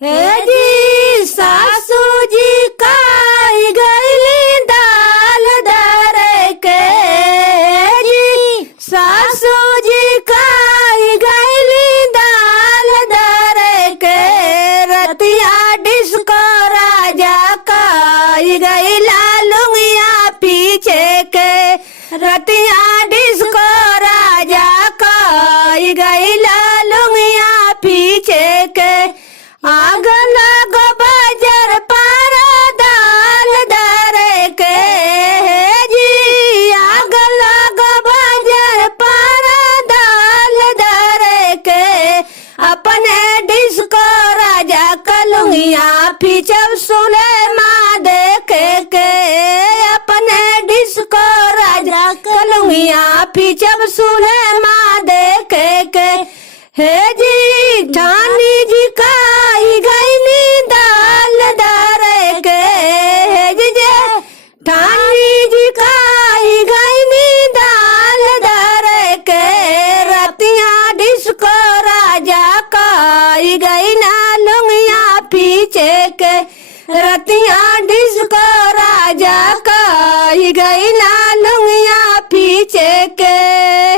हे जी सासू जी काई गईली दाल धरे के। हे जी सासू जी काई गईली दाल धरे के। रतिया डिस्को राजा काई गईला लुंगिया पीछे के। रतिया डिस्को राजा काई गईला लुंगिया पीछे के। आग लगो बाजार पारा दाल धरे के। हे जी आग लगो बाजार पारा दाल धरे के। अपने डिस्को राजा कलुंगिया पीछे सुले माँ देखे के। अपने डिस्को राजा कलुंगिया पीछे सुले माँ देखे के। हे जी ठानी जी काई गईली दाल धरे के। हे जी ठानी जी काई गईली दाल धरे के। रतिया डिस्को राजा काई गई ना लुंगिया पीछे के। रतिया डिस्को राजा काई गई ना लुंगिया पीछे के।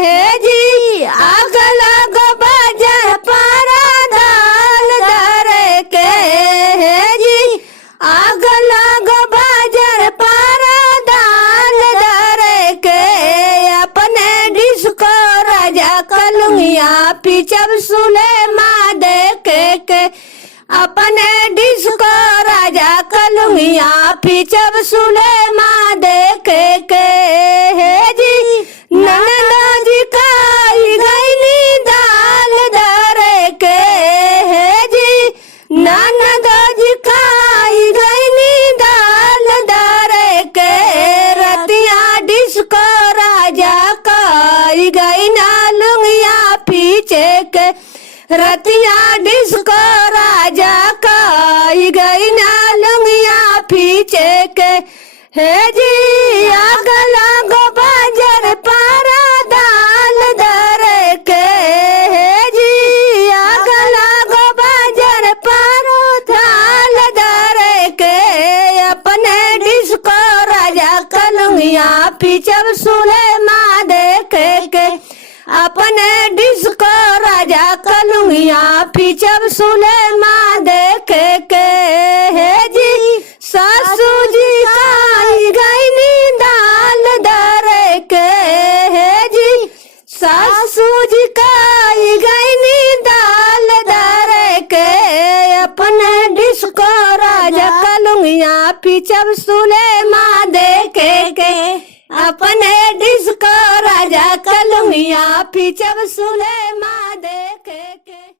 हे जी आग लगो बाजार पारा दाल धरे के। हे जी आग लगो बाजार पारा दाल धरे के। अपने डिस्को राजा कलुंगिया पीछे सुले माँ देखे के। अपने डिस्को राजा कलुंगिया पीछे सुले माँ देखे के। हे जी ननद जी काई गईली दाल धरे के। हे जी ननद जी काई गईली दाल धरे के। रतिया डिस्को राजा काई गई ना लुंगिया पीछे के। रतिया डिस्को राजा काई गई ना लुंगिया पीछे के। हे जी आग लगो बाजार पारा दाल धरे के। हे जी आग लगो बाजार पारा दाल धरे के। अपने डिस्को राजा कलुंगिया पीछे सुले माँ देखे के। अपने डिस्को राजा कलुंगिया पीछे सुले माँ देखे के। हे जी सासू जी काई गईली दाल धरे के। हे जी सासू जी काई गईली दाल धरे के। अपने डिस्को राजा कलुंगिया पीछे सुले माँ देखे के। अपने डिस्को राजा कलुंगिया पीछे सुले माँ देखे के।